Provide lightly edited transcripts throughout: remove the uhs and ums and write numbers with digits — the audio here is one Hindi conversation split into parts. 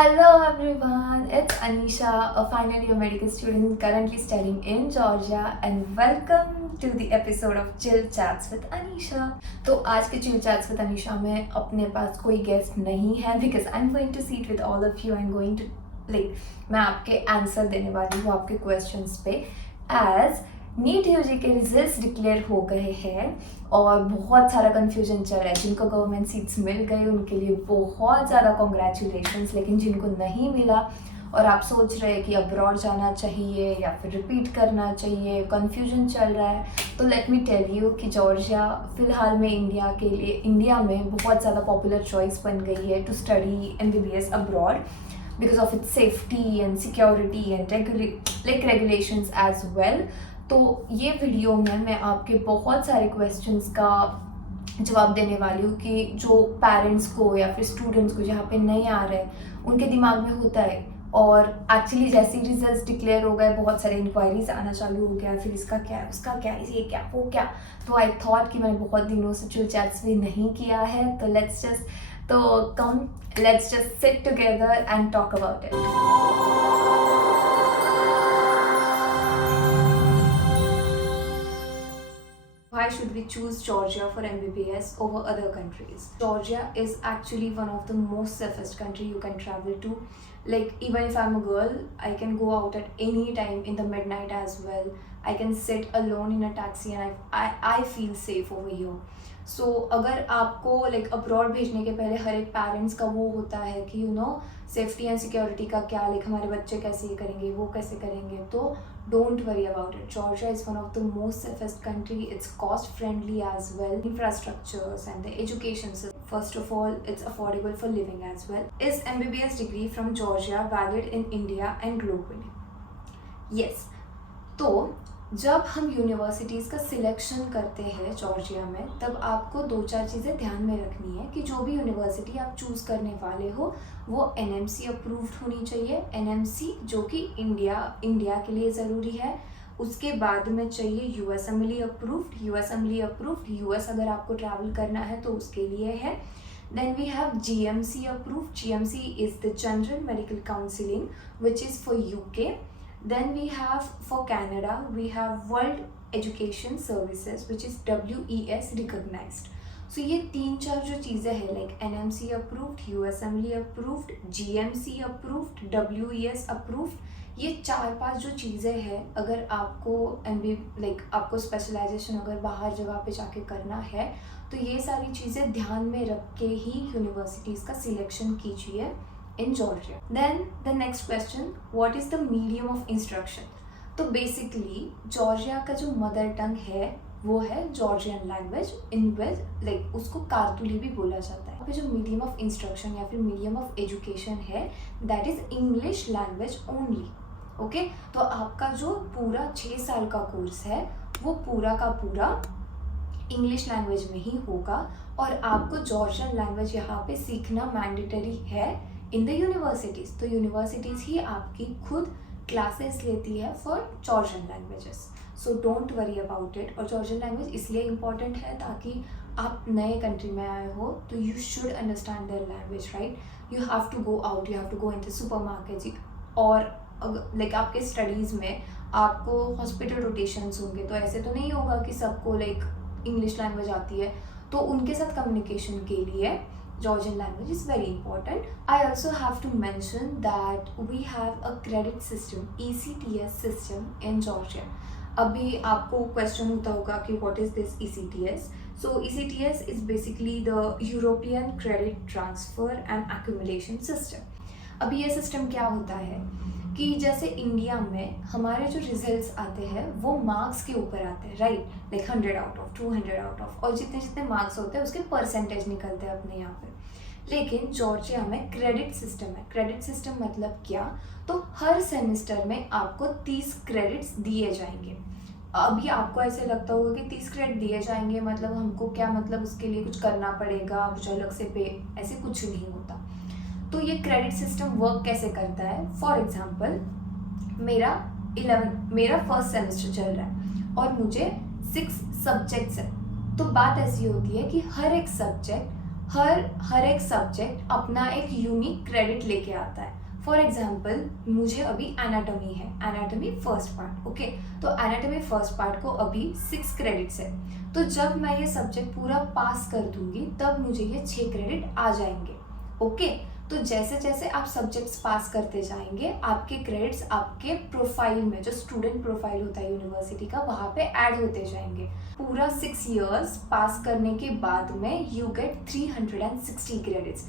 Hello everyone, it's Anisha, a final year medical student currently studying in Georgia, and welcome to the episode of Chill Chats with Anisha. तो आज के Chill Chats with Anisha में अपने पास कोई गेस्ट नहीं है because I'm going to sit with all of you and going to मैं आपके आंसर देने वाली हूँ आपके क्वेश्चंस पे as नीट यूजी के रिजल्ट्स डिक्लेयर हो गए हैं और बहुत सारा कन्फ्यूजन चल रहा है। जिनको गवर्नमेंट सीट्स मिल गई उनके लिए बहुत ज़्यादा कॉन्ग्रेचुलेशंस, लेकिन जिनको नहीं मिला और आप सोच रहे हैं कि अब्रॉड जाना चाहिए या फिर रिपीट करना चाहिए, कन्फ्यूजन चल रहा है, तो लेट मी टेल यू कि जॉर्जिया फ़िलहाल में इंडिया में बहुत ज़्यादा पॉपुलर चॉइस बन गई है to study MBBS abroad because of its safety and security and regulations as well. तो ये वीडियो में मैं आपके बहुत सारे क्वेश्चंस का जवाब देने वाली हूँ कि जो पेरेंट्स को या फिर स्टूडेंट्स को जहाँ पे नहीं आ रहे उनके दिमाग में होता है, और एक्चुअली जैसे ही रिजल्ट्स डिक्लेयर हो गए बहुत सारे इंक्वायरीज आना चालू हो गया, फिर इसका क्या उसका क्या ये क्या वो क्या। तो आई थॉट कि मैंने बहुत दिनों से चिल चैट्स भी नहीं किया है, तो let's just sit together and talk about it. Why should we choose Georgia for MBBS over other countries? Georgia is actually one of the most safest country you can travel to. Like even if I'm a girl, I can go out at any time in the midnight as well. I can sit alone in a taxi and I feel safe over here. So अगर आपको अब्रॉड भेजने के पहले हर एक पेरेंट्स का वो होता है कि सेफ्टी एंड सिक्योरिटी का क्या, हमारे बच्चे कैसे ये करेंगे वो कैसे करेंगे, तो don't worry about it. Georgia is one of the most safest country. It's cost friendly as well. Infrastructures and the education system. First of all, it's affordable for living as well. Is MBBS degree from Georgia valid in India and globally? Yes. तो जब हम यूनिवर्सिटीज़ का सिलेक्शन करते हैं जॉर्जिया में, तब आपको 2-4 चीज़ें ध्यान में रखनी है कि जो भी यूनिवर्सिटी आप चूज़ करने वाले हो वो NMC अप्रूव्ड होनी चाहिए। NMC जो कि इंडिया के लिए ज़रूरी है। उसके बाद में चाहिए USMLE अप्रूव्ड। US अगर आपको ट्रैवल करना है तो उसके लिए है। Then we have GMC approved. GMC is the General Medical Counseling, which is for UK. Then we have for Canada, we have World Education Services, which is WES recognized. So ये 3-4 जो चीज़ें हैं NMC approved, USMLE approved, GMC approved, WES approved, ये 4-5 जो चीज़ें हैं, अगर आपको आपको स्पेशलाइजेशन अगर बाहर जगह पे जाके करना है तो ये सारी चीज़ें ध्यान में रख के ही यूनिवर्सिटीज़ का सिलेक्शन कीजिए in Georgia. Then the next question, what is the medium of instruction? तो basically जॉर्जिया का जो मदर टंग है वो है जॉर्जियन लैंग्वेज, इन विच उसको कारतुली भी बोला जाता है। यहाँ पे जो मीडियम ऑफ इंस्ट्रक्शन या फिर मीडियम ऑफ एजुकेशन है that is English language only. Okay, तो आपका जो पूरा 6 साल का कोर्स है वो पूरा का पूरा इंग्लिश लैंग्वेज में ही होगा, और आपको जॉर्जियन लैंग्वेज यहाँ पे सीखना मैंडेटरी है इन द यूनिवर्सिटीज़। तो यूनिवर्सिटीज़ ही आपकी खुद क्लासेस लेती है for Georgian languages, so don't worry about it. और जॉर्जियन लैंग्वेज इसलिए इम्पॉर्टेंट है ताकि आप नए कंट्री में आए हो तो you should understand their language, right. You have to go out, you have to go in the supermarket, और आपके स्टडीज़ में आपको हॉस्पिटल रोटेशंस होंगे, तो ऐसे तो नहीं होगा कि सबको इंग्लिश लैंग्वेज आती है, तो उनके साथ कम्युनिकेशन के लिए Georgian language is very important. I also have to mention that we have a credit system, ECTS system in Georgia. अभी आपको क्वेश्चन होता होगा कि what is this ECTS? So ECTS is basically the European Credit Transfer and Accumulation System. अभी ये सिस्टम क्या होता है कि जैसे इंडिया में हमारे जो रिजल्ट्स आते हैं वो मार्क्स के ऊपर आते हैं, right, 100 out of 200 out of, और जितने जितने मार्क्स होते हैं उसके परसेंटेज निकलते हैं अपने यहाँ पे। लेकिन जॉर्जिया में क्रेडिट सिस्टम है। क्रेडिट सिस्टम मतलब क्या, तो हर सेमेस्टर में आपको 30 क्रेडिट्स दिए जाएंगे। अभी आपको ऐसे लगता होगा कि 30 क्रेडिट दिए जाएंगे मतलब हमको क्या, मतलब उसके लिए कुछ करना पड़ेगा, कुछ अलग से पे, ऐसे कुछ नहीं होता। तो ये क्रेडिट सिस्टम वर्क कैसे करता है, फॉर एग्जाम्पल मेरा फर्स्ट सेमेस्टर चल रहा है और मुझे 6 सब्जेक्ट्स है, तो बात ऐसी होती है कि हर एक सब्जेक्ट हर एक सब्जेक्ट अपना एक यूनिक क्रेडिट लेके आता है। फॉर एग्जाम्पल मुझे अभी एनाटॉमी है, एनाटॉमी फर्स्ट पार्ट, ओके। तो एनाटॉमी फर्स्ट पार्ट को अभी 6 क्रेडिट्स है। तो जब मैं ये सब्जेक्ट पूरा पास कर दूंगी तब मुझे ये 6 क्रेडिट आ जाएंगे, ओके। तो जैसे जैसे आप सब्जेक्ट्स पास करते जाएंगे आपके क्रेडिट्स आपके प्रोफाइल में, जो स्टूडेंट प्रोफाइल होता है यूनिवर्सिटी का, वहाँ पे ऐड होते जाएंगे। पूरा 6 इयर्स पास करने के बाद में यू गेट 360 क्रेडिट्स।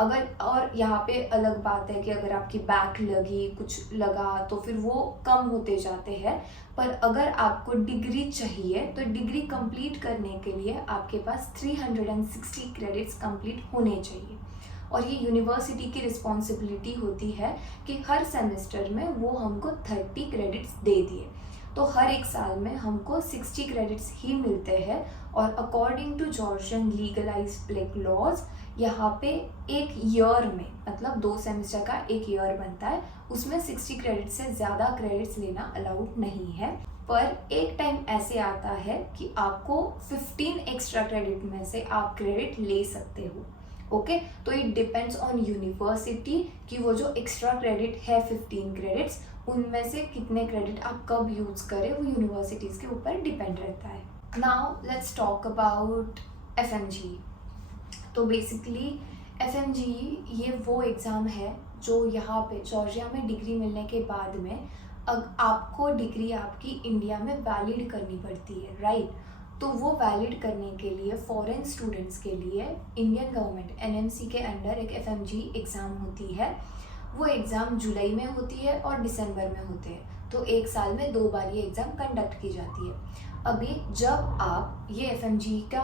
अगर, और यहाँ पे अलग बात है कि अगर आपकी बैक लगी, कुछ लगा, तो फिर वो कम होते जाते हैं। पर अगर आपको डिग्री चाहिए तो डिग्री कंप्लीट करने के लिए आपके पास 360 क्रेडिट्स कंप्लीट होने चाहिए। और ये यूनिवर्सिटी की रिस्पॉन्सिबिलिटी होती है कि हर सेमेस्टर में वो हमको 30 क्रेडिट्स दे दिए। तो हर एक साल में हमको 60 क्रेडिट्स ही मिलते हैं। और according to Georgian legalized laws, यहाँ पे एक ईयर में, मतलब 2 सेमेस्टर का एक ईयर बनता है, उसमें 60 क्रेडिट्स से ज़्यादा क्रेडिट्स लेना अलाउड नहीं है। पर एक टाइम ऐसे आता है कि आपको 15 एक्स्ट्रा क्रेडिट में से आप क्रेडिट ले सकते हो, ओके। तो इट डिपेंड्स ऑन यूनिवर्सिटी कि वो जो एक्स्ट्रा क्रेडिट है 15 क्रेडिट्स, उनमें से कितने क्रेडिट आप कब यूज़ करें वो यूनिवर्सिटीज़ के ऊपर डिपेंड रहता है। Now let's talk about FMG। तो बेसिकली FMG ये वो एग्ज़ाम है जो यहाँ पे जॉर्जिया में डिग्री मिलने के बाद में आपको डिग्री आपकी इंडिया में वैलिड करनी पड़ती है, राइट। तो वो वैलिड करने के लिए फॉरेन स्टूडेंट्स के लिए इंडियन गवर्नमेंट NMC के अंडर एक FMG एग्ज़ाम होती है। वो एग्ज़ाम जुलाई में होती है और दिसंबर में होते हैं। तो एक साल में 2 बार ये एग्ज़ाम कंडक्ट की जाती है। अभी जब आप ये FMG का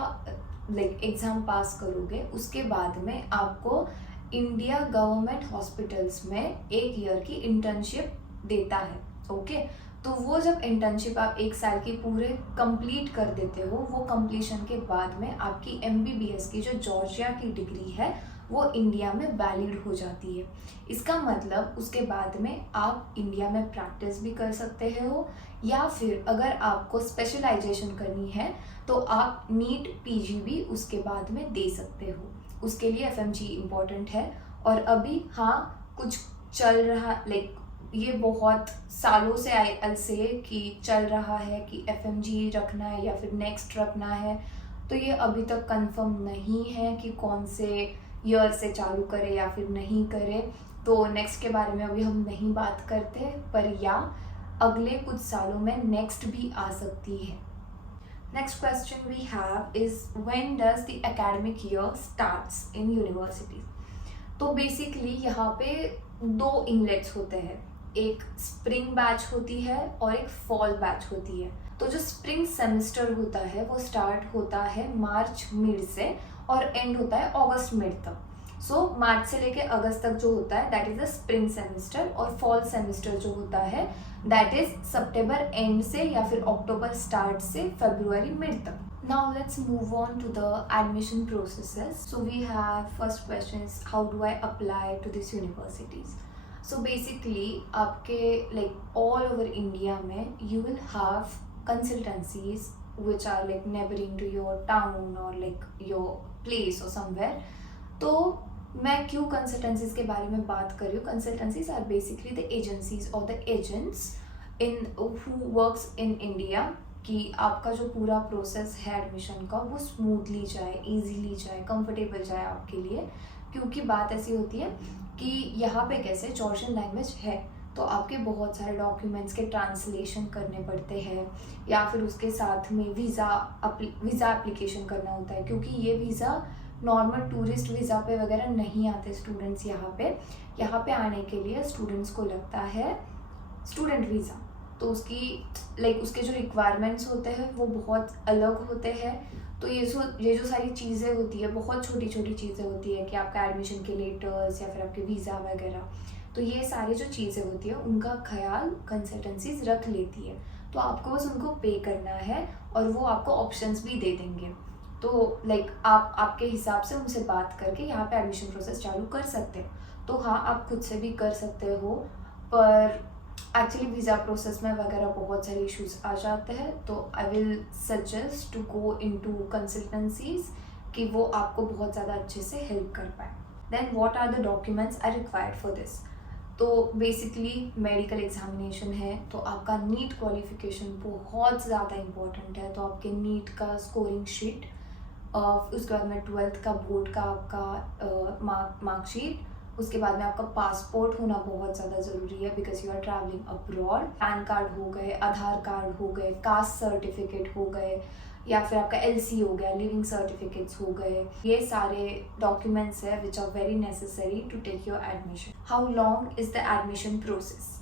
एग्ज़ाम पास करोगे, उसके बाद में आपको इंडिया गवर्नमेंट हॉस्पिटल्स में 1 ईयर की इंटर्नशिप देता है, ओके। तो वो जब इंटर्नशिप आप 1 साल की पूरे कंप्लीट कर देते हो, वो कंप्लीशन के बाद में आपकी MBBS की जो जॉर्जिया की डिग्री है वो इंडिया में वैलिड हो जाती है। इसका मतलब उसके बाद में आप इंडिया में प्रैक्टिस भी कर सकते हो, या फिर अगर आपको स्पेशलाइजेशन करनी है तो आप नीट PG भी उसके बाद में दे सकते हो। उसके लिए FMG इम्पॉर्टेंट है। और अभी हाँ कुछ चल रहा, ये बहुत सालों से आई से कि चल रहा है कि FMG रखना है या फिर नेक्स्ट रखना है। तो ये अभी तक कंफर्म नहीं है कि कौन से ईयर से चालू करे या फिर नहीं करे। तो नेक्स्ट के बारे में अभी हम नहीं बात करते, पर या अगले कुछ सालों में नेक्स्ट भी आ सकती है। Next question we have is when does the academic year starts in university. तो बेसिकली यहाँ पे 2 इनलेट्स होते हैं, एक स्प्रिंग बैच होती है और एक फॉल बैच होती है। तो जो स्प्रिंग सेमेस्टर होता है वो स्टार्ट होता है मार्च मिड से और एंड होता है अगस्त मिड तक। सो मार्च से लेके अगस्त तक जो होता है that is the spring semester, और फॉल सेमेस्टर जो होता है दैट इज सितंबर एंड से या फिर अक्टूबर स्टार्ट से फरवरी मिड तक। Now let's move on to the admission processes. So we have first question is how do I apply to these universities? So basically आपके all over India में you will have consultancies which are neighboring to your town or your place or somewhere. तो मैं क्यों consultancies के बारे में बात कर रही हूँ? Consultancies are basically the agencies or the agents who works in India कि आपका जो पूरा प्रोसेस है एडमिशन का वो स्मूथली जाए, इजीली जाए, कंफर्टेबल जाए आपके लिए। क्योंकि बात ऐसी होती है कि यहाँ पे कैसे जॉर्जियन लैंग्वेज है तो आपके बहुत सारे डॉक्यूमेंट्स के ट्रांसलेशन करने पड़ते हैं, या फिर उसके साथ में वीज़ा एप्लीकेशन करना होता है। क्योंकि ये वीज़ा नॉर्मल टूरिस्ट वीज़ा पे वगैरह नहीं आते स्टूडेंट्स यहाँ पे आने के लिए स्टूडेंट्स को लगता है स्टूडेंट वीज़ा। तो उसकी उसके जो रिक्वायरमेंट्स होते हैं वो बहुत अलग होते हैं। तो ये जो सारी चीज़ें होती है, बहुत छोटी छोटी चीज़ें होती है कि आपका एडमिशन के लेटर्स या फिर आपके वीज़ा वगैरह, तो ये सारी जो चीज़ें होती है उनका ख्याल कंसल्टेंसीज रख लेती है। तो आपको बस उनको पे करना है और वो आपको ऑप्शंस भी दे देंगे। तो आप आपके हिसाब से उनसे बात करके यहाँ पे एडमिशन प्रोसेस चालू कर सकते हो। तो हाँ, आप खुद से भी कर सकते हो, पर एक्चुअली वीज़ा प्रोसेस में वगैरह बहुत सारे इश्यूज आ जाते हैं। तो I will suggest to go into consultancies कि वो आपको बहुत ज़्यादा अच्छे से हेल्प कर पाए। Then what are the documents are required for this. तो बेसिकली मेडिकल एग्जामिनेशन है, तो आपका नीट क्वालिफिकेशन बहुत ज़्यादा इम्पोर्टेंट है। तो आपके नीट का स्कोरिंग शीट, उसके बाद में 12th का बोर्ड का आपका मार्कशीट, उसके बाद में आपका पासपोर्ट होना बहुत ज़्यादा ज़रूरी है because you are travelling abroad. PAN card हो गए, आधार कार्ड हो गए, कास्ट सर्टिफिकेट हो गए, या फिर आपका LC हो गया, लिविंग सर्टिफिकेट्स हो गए। ये सारे डॉक्यूमेंट्स है which are very necessary to take your admission. How long is the admission process?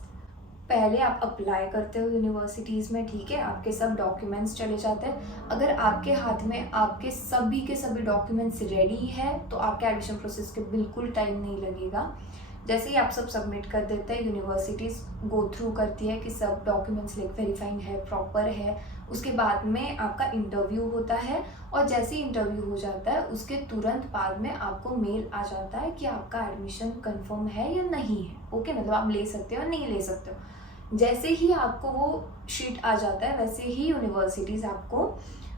पहले आप अप्लाई करते हो यूनिवर्सिटीज़ में, ठीक है, आपके सब डॉक्यूमेंट्स चले जाते हैं। अगर आपके हाथ में आपके सभी के सभी डॉक्यूमेंट्स रेडी है तो आपके एडमिशन प्रोसेस के बिल्कुल टाइम नहीं लगेगा। जैसे ही आप सब सबमिट कर देते हैं, यूनिवर्सिटीज़ गो थ्रू करती है कि सब डॉक्यूमेंट्स लाइक वेरीफाइंग है, प्रॉपर है। उसके बाद में आपका इंटरव्यू होता है, और जैसे ही इंटरव्यू हो जाता है उसके तुरंत बाद में आपको मेल आ जाता है कि आपका एडमिशन कंफर्म है या नहीं है। ओके, मतलब आप ले सकते हो नहीं ले सकते हो। जैसे ही आपको वो शीट आ जाता है वैसे ही यूनिवर्सिटीज़ आपको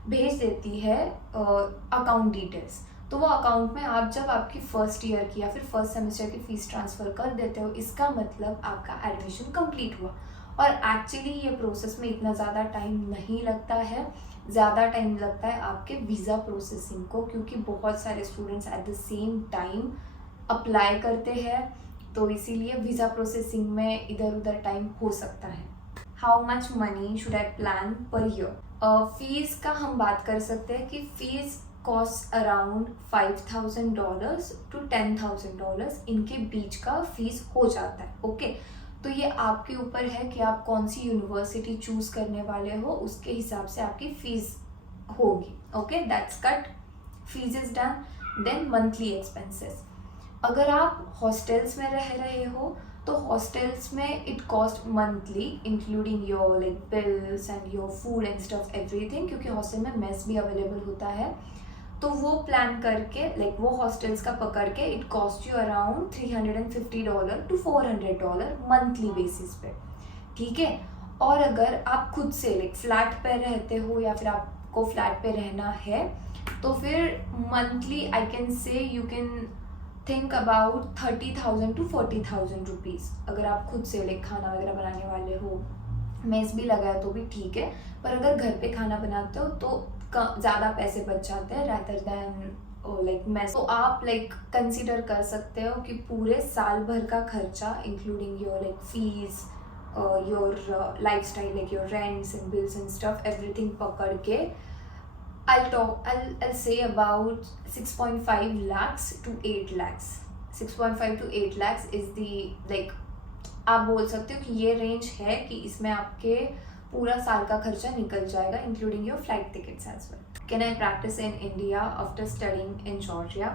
भेज देती है अकाउंट डिटेल्स। तो वो अकाउंट में आप जब आपकी फर्स्ट ईयर की या फिर फर्स्ट सेमेस्टर की फ़ीस ट्रांसफ़र कर देते हो, इसका मतलब आपका एडमिशन कंप्लीट हुआ। और एक्चुअली ये प्रोसेस में इतना ज़्यादा टाइम नहीं लगता है, ज़्यादा टाइम लगता है आपके वीज़ा प्रोसेसिंग को, क्योंकि बहुत सारे students at the same time apply करते हैं, तो इसीलिए वीज़ा प्रोसेसिंग में इधर उधर टाइम हो सकता है। How much money should I plan per year? Fees का हम बात कर सकते हैं कि फ़ीस कॉस्ट अराउंड $5,000 to $10,000, इनके बीच का फीस हो जाता है। ओके, तो ये आपके ऊपर है कि आप कौन सी यूनिवर्सिटी चूज़ करने वाले हो, उसके हिसाब से आपकी फ़ीस होगी। Okay, that's cut, fees is done. Then monthly expenses. अगर आप हॉस्टल्स में रह रहे हो तो हॉस्टल्स में it cost monthly including your like bills and your food and stuff everything, क्योंकि हॉस्टल में मेस भी अवेलेबल होता है। तो वो प्लान करके लाइक वो हॉस्टल्स का पकड़ के it cost you around $350 to $400 monthly basis पे, ठीक है। और अगर आप खुद से लाइक फ्लैट पे रहते हो या फिर आपको फ्लैट पे रहना है तो फिर मंथली आई कैन से you can think about 30,000 to 40,000 rupees. अगर आप खुद से लाइक खाना वगैरह बनाने वाले हो, मेस भी लगा है तो भी ठीक है, पर अगर घर पे खाना बनाते हो तो ज़्यादा पैसे बच जाते हैं रादर दैन लाइक मेस। तो आप लाइक कंसिडर कर सकते हो कि पूरे साल भर का खर्चा including your like fees, your lifestyle like your rents and bills and stuff everything पकड़ के I'll say about 6.5 lakhs to 8 lakhs. 6.5 to 8 lakhs is the like आप बोल सकते हो कि ये रेंज है कि इसमें आपके पूरा साल का खर्चा निकल जाएगा including your flight tickets as well. Can I practise in India after studying in Georgia?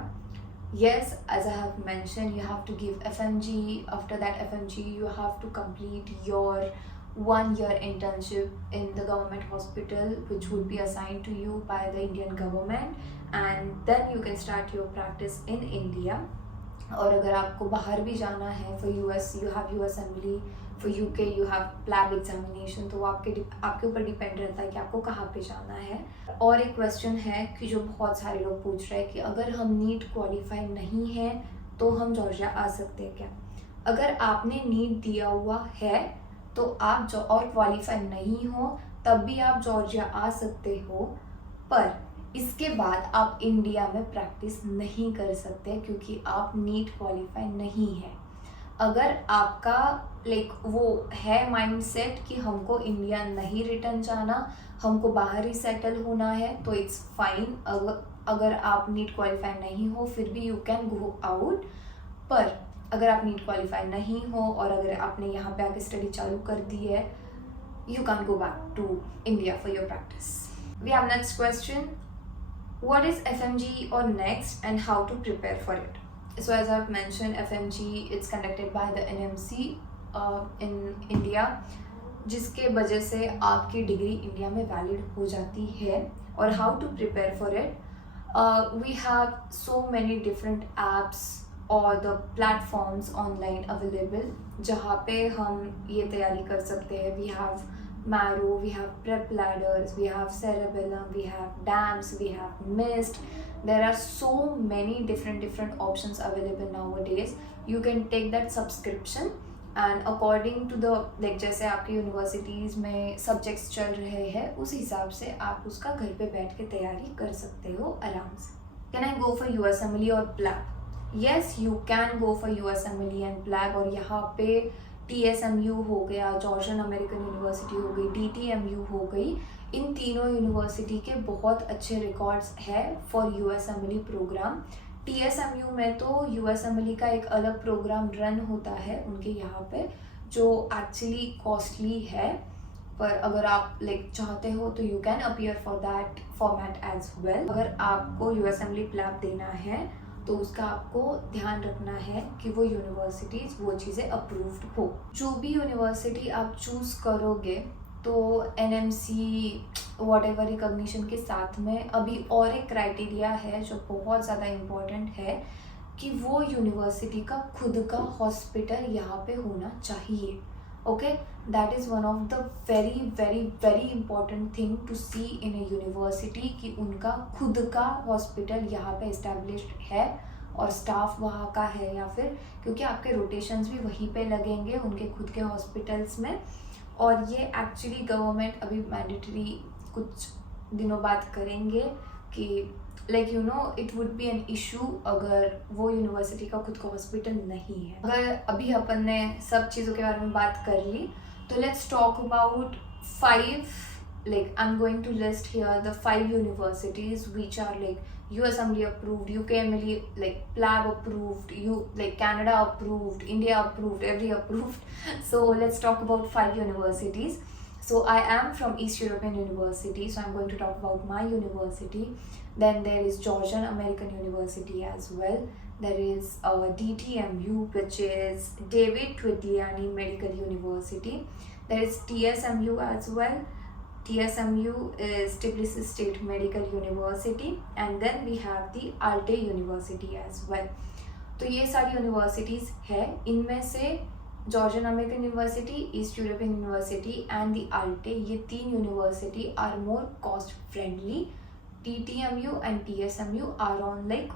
Yes, as I have mentioned, you have to give FMG. After that FMG, you have to complete your 1 year internship in the government hospital, which would be assigned to you by the Indian government, and then you can start your practice in India. और अगर आपको बाहर भी जाना है for US, you have US assembly, for UK you have lab examination, तो वो आपके ऊपर डिपेंड रहता है कि आपको कहाँ पे जाना है। और एक क्वेश्चन है कि जो बहुत सारे लोग पूछ रहे हैं कि अगर हम नीट क्वालिफाई नहीं है तो हम जॉर्जिया आ सकते हैं क्या? अगर आपने नीट दिया हुआ है तो आप जो और क्वालिफाई नहीं हो तब भी आप जॉर्जिया आ सकते हो, पर इसके बाद आप इंडिया में प्रैक्टिस नहीं कर सकते क्योंकि आप नीट क्वालिफाई नहीं है। अगर आपका लाइक वो है माइंडसेट कि हमको इंडिया नहीं रिटर्न जाना, हमको बाहर ही सेटल होना है, तो इट्स फाइन। अगर आप नीट क्वालिफाई नहीं हो फिर भी यू कैन गो आउट, पर अगर आप नीट क्वालिफाई नहीं हो और अगर आपने यहाँ पे आके स्टडी चालू कर दी है, you can go back to India for your practice. We have next question, what is FMG or next and how to prepare for it? So as I've mentioned, FMG it's conducted by the NMC in India, जिसके वजह से आपकी डिग्री इंडिया में वैलिड हो जाती है। और how to prepare for it, we have so many different apps और the platforms online available जहाँ पे हम ये तैयारी कर सकते हैं। We have marrow, we have prep ladders, we have cerebellum, we have dams, we have mist. There are so many different options available nowadays. You can take that subscription and according to the like जैसे आपकी यूनिवर्सिटीज़ में सब्जेक्ट्स चल रहे हैं उस हिसाब से आप उसका घर पे बैठ के तैयारी कर सकते हो आराम से. Can I go for USMLE और PLAB? Yes, you can go for USMLE and PLAB. और यहाँ पे टीएसएमयू हो गया, जॉर्जियन अमेरिकन यूनिवर्सिटी हो गई, डीटीएमयू हो गई, इन तीनों यूनिवर्सिटी के बहुत अच्छे रिकॉर्ड्स है फॉर यूएसएमएलई प्रोग्राम. टीएसएमयू में तो यूएसएमएलई का एक अलग प्रोग्राम रन होता है उनके यहाँ पे, जो एक्चुअली कॉस्टली है, पर अगर आप लाइक चाहते हो तो you can appear for that format as well. अगर आपको यूएसएमएलई प्लैब देना है तो उसका आपको ध्यान रखना है कि वो यूनिवर्सिटीज़ वो चीज़ें अप्रूव्ड हो. जो भी यूनिवर्सिटी आप चूज़ करोगे तो एनएमसी वॉट एवर रिकॉग्निशन के साथ में अभी और एक क्राइटेरिया है जो बहुत ज़्यादा इम्पॉर्टेंट है कि वो यूनिवर्सिटी का खुद का हॉस्पिटल यहाँ पे होना चाहिए. Okay, that is one of the very very very important thing to see in a university कि उनका खुद का हॉस्पिटल यहाँ पे इस्टेब्लिश्ड है और स्टाफ वहाँ का है, या फिर क्योंकि आपके रोटेशंस भी वहीं पे लगेंगे उनके खुद के हॉस्पिटल्स में. और ये एक्चुअली गवर्नमेंट अभी मैंडेटरी कुछ दिनों बाद करेंगे कि like you know it would be an issue अगर वो यूनिवर्सिटी का खुद का हॉस्पिटल नहीं है. अगर अभी अपन ने सब चीज़ों के बारे में बात कर ली तो let's talk about 5, like I'm going to list here the 5 universities which are like USMLE approved, UKMLE like PLAB approved, like Canada approved, India approved, every approved. So let's talk about 5 universities. So I am from East European University, so I'm going to talk about my university. Then there is Georgian American University as well. There is DTMU, which is David Twidliani Medical University. There is TSMU as well. TSMU is Tbilisi State Medical University, and then we have the ALTE University as well. तो ये सारी यूनिवर्सिटीज़ है. इनमें से Georgian American university, East European university and the Alte, ये 3 university are more cost friendly. DTMU and TSMU are on like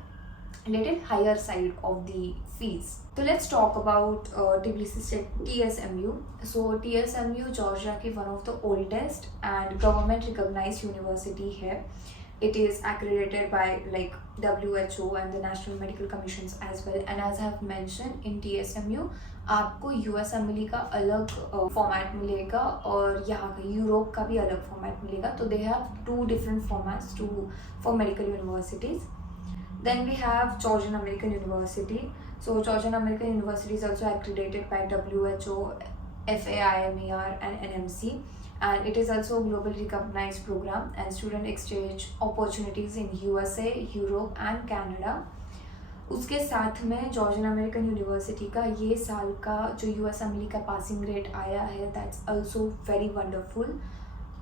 little higher side of the fees. So let's talk about Tbilisi State TSMU. So TSMU Georgia की one of the oldest and government recognized university है. It is accredited by like WHO and the National Medical Commissions as well. And as I have mentioned in TSMU आपको USMLE का अलग फॉर्मेट मिलेगा और यहाँ का यूरोप का भी अलग फॉर्मेट मिलेगा. तो they have 2 different formats for medical universities. Then we have Georgian American University. So Georgian American University is also accredited by WHO, FAIMER and NMC, and it is also a globally recognized program and student exchange opportunities in USA, Europe and Canada. उसके साथ में जॉर्जियन अमेरिकन यूनिवर्सिटी का ये साल का जो USMLE का पासिंग रेट आया है, दैट्स आल्सो वेरी वंडरफुल.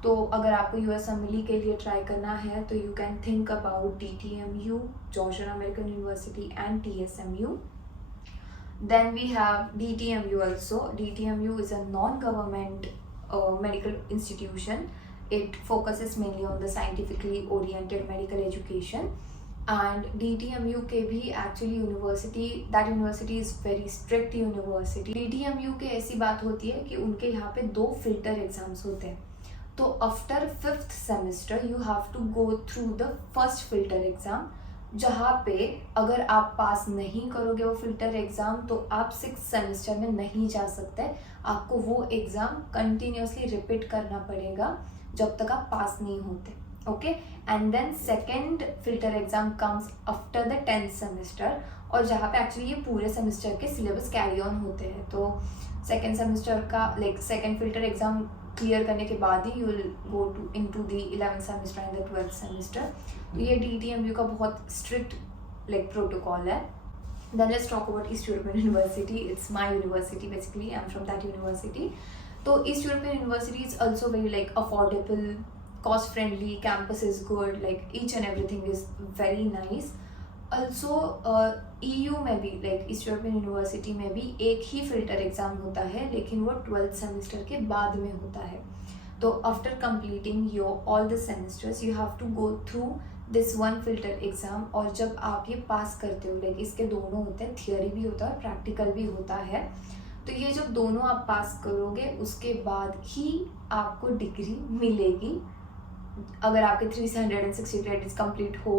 तो अगर आपको USMLE के लिए ट्राई करना है तो you can think about DTMU, Georgian American university and TSMU. Then we have DTMU also. DTMU is a non-government medical institution. It focuses mainly on the scientifically oriented medical education. And DTMU के भी actually that university is very strict university. DTMU के ऐसी बात होती है कि उनके यहाँ पे 2 filter exams होते हैं. तो after 5th semester you have to go through the first filter exam, जहाँ पे अगर आप पास नहीं करोगे वो फिल्टर एग्ज़ाम तो आप 6th सेमेस्टर में नहीं जा सकते. आपको वो एग्ज़ाम कंटिन्यूसली रिपीट करना पड़ेगा जब तक आप पास नहीं होते. Okay, and then second filter exam comes after the 10th semester, और जहाँ पे एक्चुअली ये पूरे सेमेस्टर के सिलेबस कैरी ऑन होते हैं. तो सेकेंड सेमेस्टर का like second filter exam clear करने के बाद ही you will go into the 11th semester and the 12th semester. तो ये DTMU का बहुत स्ट्रिक्ट लाइक प्रोटोकॉल है. Then let's talk about East European university. It's my university basically, I am from that university. तो East European university is also very like affordable, cost friendly, campus is good, like each and everything is very nice. Also EU में भी like ईस्ट यूरोपियन यूनिवर्सिटी में भी एक ही फिल्टर एग्ज़ाम होता है, लेकिन वो 12th सेमेस्टर के बाद में होता है. तो after completing your all the semesters you have to go through this one filter exam. और जब आप ये पास करते हो, लाइक इसके दोनों होते हैं, थियोरी भी होता है और प्रैक्टिकल भी होता है, तो ये जब दोनों आप पास करोगे उसके बाद ही आपको डिग्री मिलेगी। अगर आपके 360 क्रेडिट्स कंप्लीट हो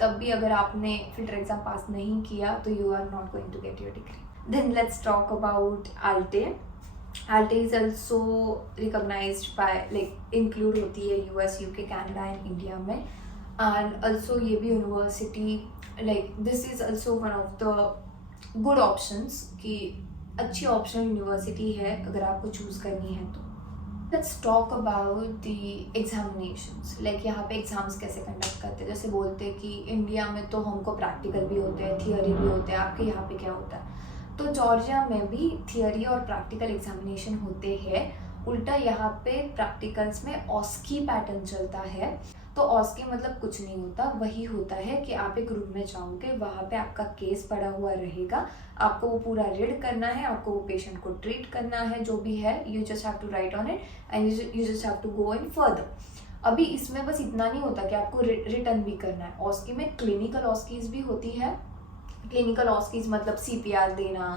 तब भी अगर आपने फिल्टर एग्ज़ाम पास नहीं किया तो you are not going to get your degree. Then let's talk about ALTE। ALTE is also recognised by, like include होती है US, UK, Canada and India में। एंड ऑल्सो ये भी university, like this is also one of the good options कि अच्छी ऑप्शन यूनिवर्सिटी है अगर आपको चूज़ करनी है तो। Let's talk about the examinations. Like यहाँ पे एग्ज़ाम्स कैसे कंडक्ट करते हैं। जैसे बोलते हैं कि इंडिया में तो हमको प्रैक्टिकल भी होते हैं, थियोरी भी होते हैं, आपके यहाँ पे क्या होता है? तो जॉर्जिया में भी थियोरी और प्रैक्टिकल एग्जामिनेशन होते हैं। उल्टा यहाँ पे प्रैक्टिकल्स में ऑस्की पैटर्न चलता है। तो ऑस्की मतलब कुछ नहीं होता, वही होता है कि आप एक रूम में जाओगे, वहाँ पे आपका केस पड़ा हुआ रहेगा, आपको वो पूरा रीड करना है, आपको वो पेशेंट को ट्रीट करना है, जो भी है you just have to write on it and you just have to go in further. अभी इसमें बस इतना नहीं होता कि आपको रिटर्न भी करना है। ऑस्की में क्लिनिकल ऑस्कीज भी होती है। क्लिनिकल ऑस्कीज मतलब CPR देना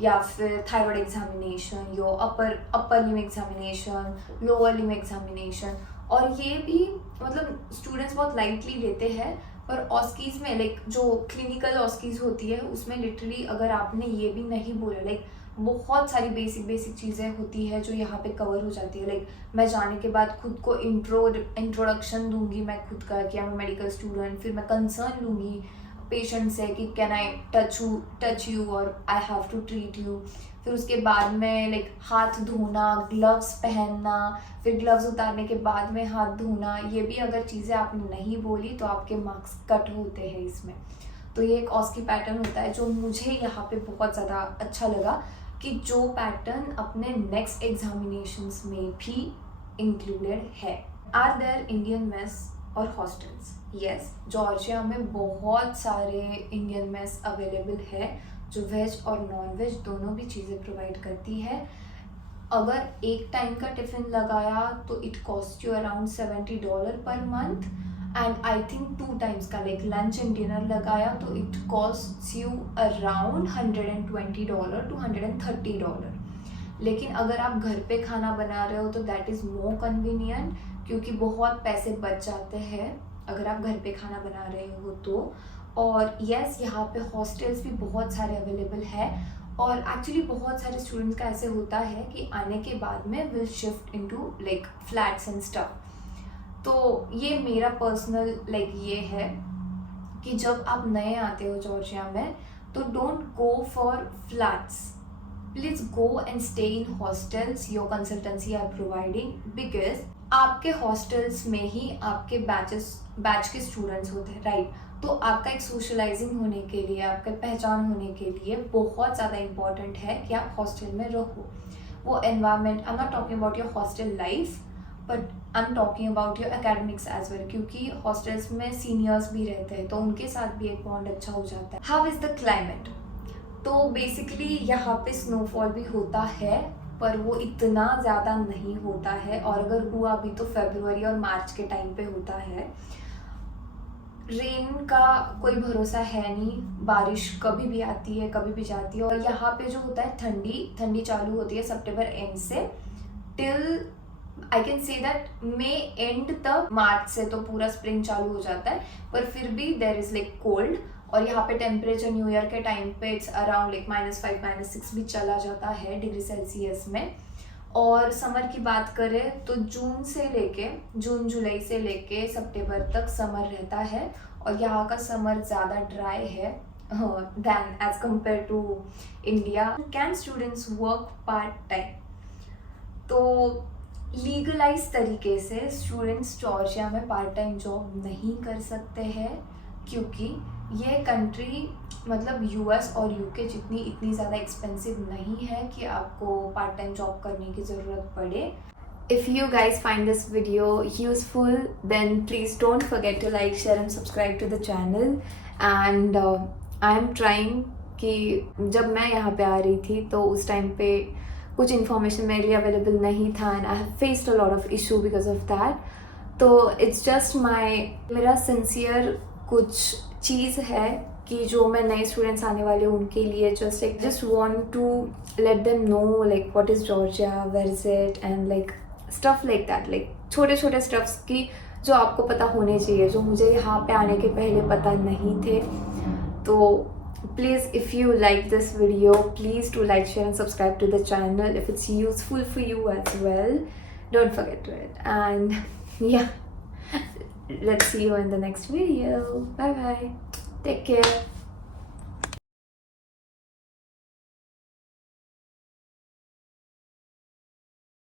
या फिर थायराइड एग्जामिनेशन, यो अपर लिम एग्जामिनेशन, लोअर लिम एग्जामिनेशन। और ये भी मतलब स्टूडेंट्स बहुत लाइटली लेते हैं, पर ऑस्कीज में लाइक जो क्लिनिकल ऑस्कीज होती है उसमें लिटरली अगर आपने ये भी नहीं बोला, लाइक बहुत सारी बेसिक चीज़ें होती है जो यहाँ पे कवर हो जाती है। लाइक मैं जाने के बाद खुद को इंट्रोडक्शन दूंगी मैं खुद का कि आई एम मेडिकल स्टूडेंट, फिर मैं कंसर्न लूँगी पेशेंट से कि कैन आई टच यू और I have to treat you. फिर उसके बाद में लाइक हाथ धोना, ग्लव्स पहनना, फिर ग्लव्स उतारने के बाद में हाथ धोना, ये भी अगर चीज़ें आपने नहीं बोली तो आपके मार्क्स कट होते हैं इसमें। तो ये एक ऑस्की पैटर्न होता है जो मुझे यहाँ पे बहुत ज़्यादा अच्छा लगा कि जो पैटर्न अपने नेक्स्ट एग्जामिनेशंस में भी इंक्लूडेड है। आर देयर इंडियन मेस और हॉस्टल्स? यस, जॉर्जिया में बहुत सारे इंडियन मेस अवेलेबल है जो वेज और नॉन वेज दोनों भी चीज़ें प्रोवाइड करती है। अगर एक टाइम का टिफ़िन लगाया तो it cost you around $70 per month, and I think 2 times का लाइक लंच एंड डिनर लगाया तो it cost you around $120 to $130। लेकिन अगर आप घर पे खाना बना रहे हो तो दैट इज़ मोर कन्वीनियंट, क्योंकि बहुत पैसे बच जाते हैं अगर आप घर पे खाना बना रहे हो तो। और यस, यहाँ पे हॉस्टल्स भी बहुत सारे अवेलेबल है, और एक्चुअली बहुत सारे स्टूडेंट्स का ऐसे होता है कि आने के बाद में will shift into like flats and stuff. तो ये मेरा पर्सनल लाइक ये है कि जब आप नए आते हो जॉर्जिया में तो don't go for flats, please go and stay in hostels your consultancy are providing, because आपके हॉस्टल्स में ही आपके बैच के स्टूडेंट्स होते हैं, राइट? तो आपका एक सोशलाइजिंग होने के लिए, आपका पहचान होने के लिए बहुत ज़्यादा इम्पॉर्टेंट है कि आप हॉस्टल में रहो। वो environment, I am not talking about your hostel life but I am talking about your academics as well, क्योंकि हॉस्टल्स में सीनियर्स भी रहते हैं तो उनके साथ भी एक बॉन्ड अच्छा हो जाता है। How is the climate? तो बेसिकली यहाँ पे स्नोफॉल भी होता है पर वो इतना ज़्यादा नहीं होता है, और अगर हुआ भी तो फरवरी और मार्च के टाइम पे होता है। रेन का कोई भरोसा है नहीं, बारिश कभी भी आती है कभी भी जाती है। और यहाँ पे जो होता है ठंडी चालू होती है सितंबर एंड से till I can say that मई एंड तक, मार्च से तो पूरा स्प्रिंग चालू हो जाता है, पर फिर भी देयर इज लाइक कोल्ड। और यहाँ पे टेम्परेचर न्यू ईयर के टाइम पे इट्स अराउंड लाइक -5 -6 भी चला जाता है डिग्री सेल्सियस में। और समर की बात करें तो जून जुलाई से लेके सितंबर तक समर रहता है, और यहाँ का समर ज़्यादा ड्राई है than as compare to India. Can students work part time? तो लीगलाइज तरीके से स्टूडेंट्स जॉर्जिया में पार्ट टाइम जॉब नहीं कर सकते हैं, क्योंकि ये कंट्री मतलब US और UK जितनी इतनी ज़्यादा एक्सपेंसिव नहीं है कि आपको पार्ट टाइम जॉब करने की ज़रूरत पड़े। If you guys find this video useful, then please don't forget to like, share and subscribe to the channel. And I am trying कि जब मैं यहाँ पे आ रही थी तो उस टाइम पे कुछ इन्फॉर्मेशन मेरे लिए अवेलेबल नहीं था and I have faced a lot of issue because of that. तो इट्स जस्ट मेरा सिंसियर कुछ चीज़ है कि जो मैं नए स्टूडेंट्स आने वाले उनके लिए just want to let them know like what is Georgia, where is it, and like stuff like that, like छोटे छोटे स्टफ्स की जो आपको पता होने चाहिए, जो मुझे यहाँ पे आने के पहले पता नहीं थे. तो please, if you like this video, please do like, share and subscribe to the channel if it's useful for you as well. Don't forget to it. And yeah, let's see you in the next video. Bye bye, take care.